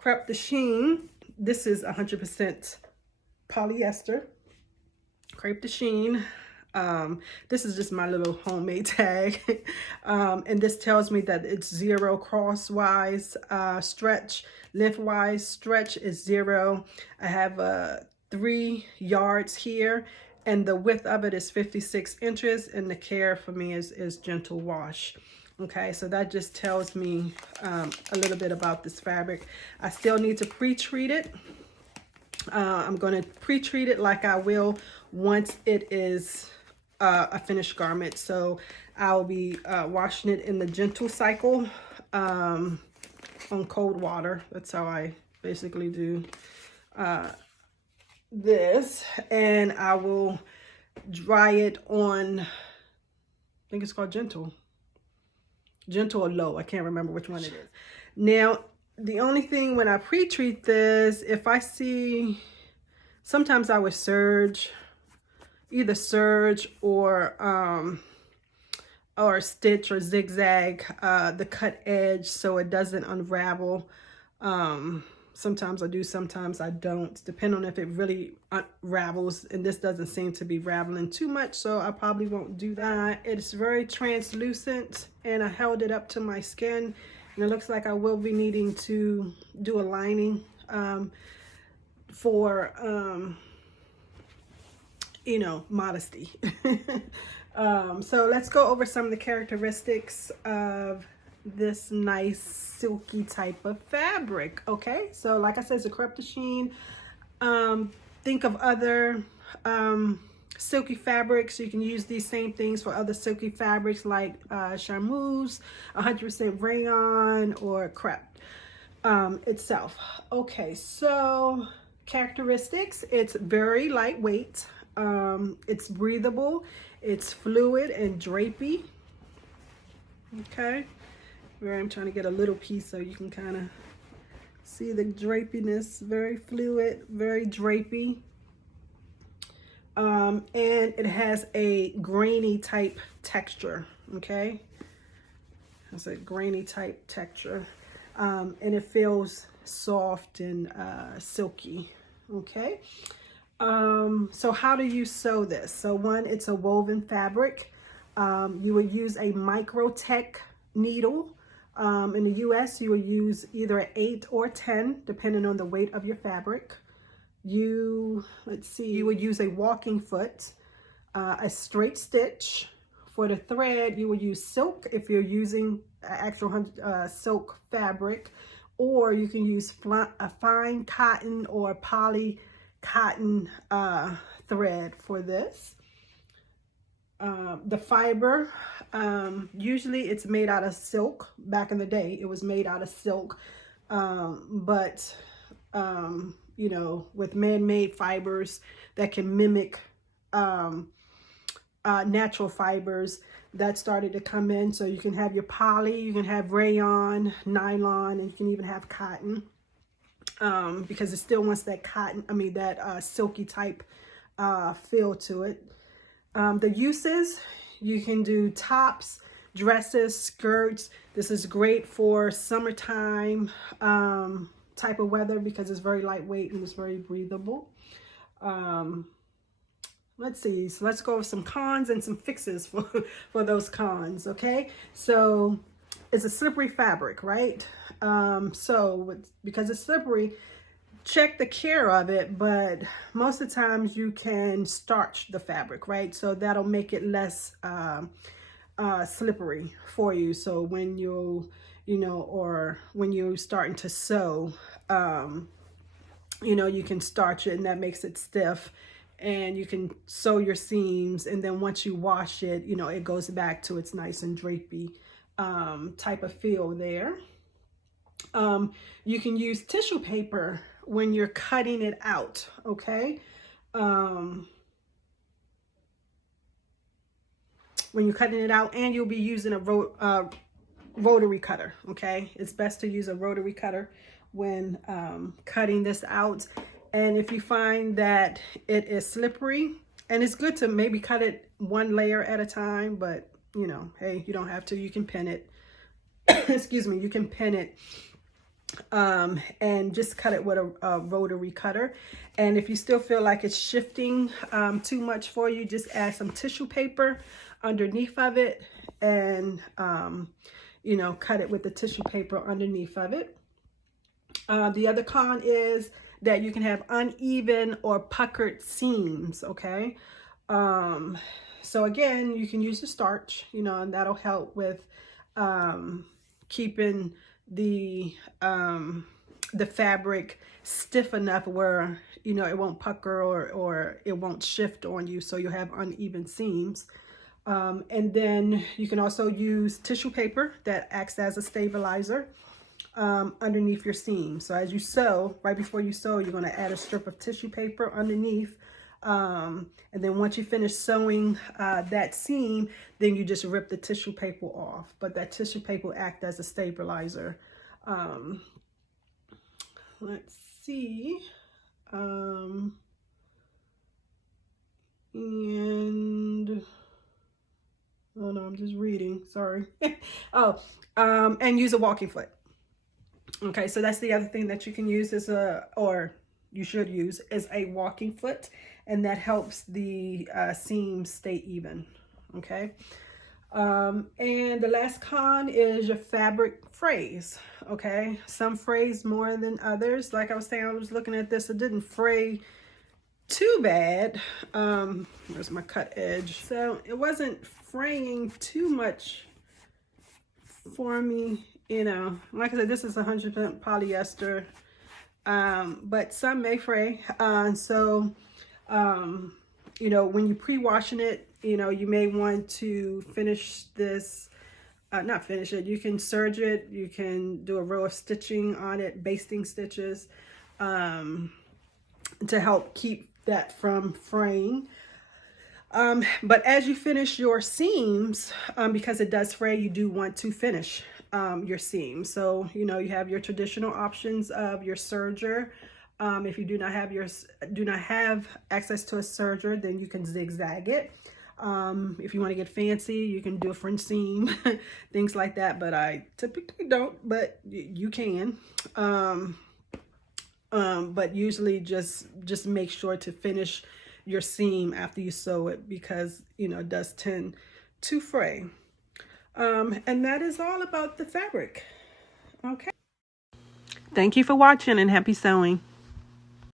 Crepe de Chine. This is 100% polyester. Crepe de Chine. This is just my little homemade tag. And this tells me that it's 0 crosswise stretch. Lengthwise stretch is 0. I have 3 yards here, and the width of it is 56 inches, and the care for me is gentle wash. Okay, so that just tells me a little bit about this fabric. I still need to pre-treat it. I'm going to pre-treat it like I will once it is a finished garment. So I'll be washing it in the gentle cycle on cold water. That's how I basically do this. And I will dry it on, I think it's called gentle or low. I can't remember which one it is. Now, the only thing when I pre-treat this, if I see, sometimes I would either serge or stitch or zigzag the cut edge so it doesn't unravel. Sometimes I do, sometimes I don't, depending on if it really unravels, and this doesn't seem to be raveling too much, so I probably won't do that. It's very translucent, and I held it up to my skin, and it looks like I will be needing to do a lining for, you know, modesty. So let's go over some of the characteristics of this nice silky type of fabric. Okay, so like I said, it's a crepe de Chine. Think of other silky fabrics. You can use these same things for other silky fabrics like charmeuse, 100% rayon, or crepe itself. Okay, so characteristics: it's very lightweight, it's breathable, it's fluid and drapey. Okay, where I'm trying to get a little piece so you can kind of see the drapiness. Very fluid, very drapey. And it has a grainy type texture. Okay, it's a grainy type texture, and it feels soft and silky. Okay, so how do you sew this? So one, it's a woven fabric. You would use a microtech needle. In the US, you will use either an 8 or 10, depending on the weight of your fabric. You would use a walking foot, a straight stitch. For the thread, you would use silk if you're using actual silk fabric, or you can use a fine cotton or poly cotton thread for this. The fiber, usually it's made out of silk. Back in the day, it was made out of silk, but you know, with man-made fibers that can mimic natural fibers, that started to come in. So you can have your poly, you can have rayon, nylon, and you can even have cotton, because it still wants that cotton, that silky type feel to it. The uses: you can do tops, dresses, skirts. This is great for summertime type of weather because it's very lightweight and it's very breathable. Let's see. So let's go with some cons and some fixes for those cons. Okay. So it's a slippery fabric, right? Because it's slippery, check the care of it, but most of the times you can starch the fabric, right? So that'll make it less slippery for you. So when when you're starting to sew, you can starch it, and that makes it stiff, and you can sew your seams, and then once you wash it, it goes back to its nice and drapey type of feel there. You can use tissue paper when you're cutting it out. Okay, when you're cutting it out, and you'll be using a rotary cutter. Okay, it's best to use a rotary cutter when cutting this out. And if you find that it is slippery, and it's good to maybe cut it one layer at a time, but hey, you don't have to. You can pin it. Excuse me, you can pin it and just cut it with a rotary cutter. And if you still feel like it's shifting too much for you, just add some tissue paper underneath of it, and you know, cut it with the tissue paper underneath of it. The other con is that you can have uneven or puckered seams, okay? So again, you can use the starch, you know, and that'll help with keeping the fabric stiff enough where, you know, it won't pucker or it won't shift on you, so you'll have uneven seams. And then you can also use tissue paper that acts as a stabilizer underneath your seam. So as you sew, right before you sew, you're going to add a strip of tissue paper underneath. And then once you finish sewing that seam, then you just rip the tissue paper off. But that tissue paper will act as a stabilizer. Let's see. And oh no, I'm just reading, sorry. And use a walking foot. Okay, so that's the other thing that you can use is or you should use, is a walking foot, and that helps the seams stay even. Okay, and the last con is your fabric frays. Okay, some frays more than others. Like I was saying, I was looking at this, it didn't fray too bad. Where's my cut edge? So it wasn't fraying too much for me, you know. Like I said, this is 100% polyester, but some may fray. You know, when you're pre-washing it, you know, you may want to finish this, not finish it, you can serge it, you can do a row of stitching on it, basting stitches, to help keep that from fraying. But as you finish your seams, because it does fray, you do want to finish your seams. So, you know, you have your traditional options of your serger. If you do not have access to a serger, then you can zigzag it. If you want to get fancy, you can do a French seam, things like that. But I typically don't, but you can. But usually just make sure to finish your seam after you sew it, because, you know, it does tend to fray. And that is all about the fabric. Okay. Thank you for watching, and happy sewing.